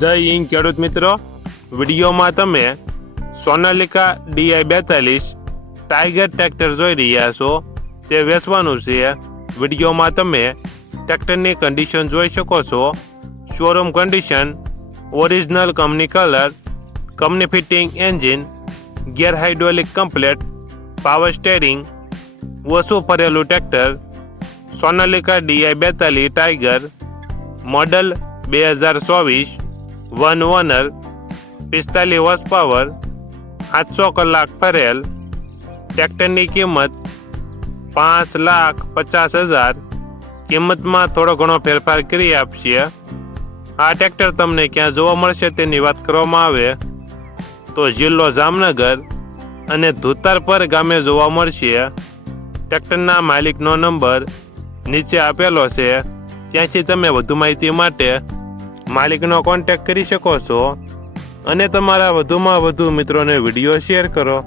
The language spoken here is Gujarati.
જય હિન્દ ખેડૂત મિત્રો, વિડીયોમાં તમે સોનાલિકા DI-42 ટાઈગર ટ્રેક્ટર જોઈ રહ્યા છો. તે વેચવાનું છે. વિડીયોમાં તમે ટ્રેક્ટરની કન્ડિશન જોઈ શકો છો. Showroom condition, original company colour, company fitting engine, gear hydraulic complete, power steering, ઓછું ફરેલું tractor. Sonalika DI-42 Tiger, model 2024, 1 owner, 45 horsepower, 700 કલાક ફરેલ. ટ્રેક્ટરની કિંમત 5,50,000. કિંમતમાં થોડો ઘણો ફેરફાર કરી આપશે. આ ટ્રેક્ટર તમને ક્યાં જોવા મળશે તેની વાત કરવામાં આવે તો જિલ્લો જામનગર અને ધુતારપર ગામે જોવા મળશે. ટ્રેક્ટરના માલિકનો નંબર નીચે આપેલો છે, ત્યાંથી તમે વધુ માહિતી માટે માલિકનો કોન્ટેક્ટ કરી શકો છો અને તમારા વધુમાં વધુ મિત્રોને વિડીયો શેર કરો.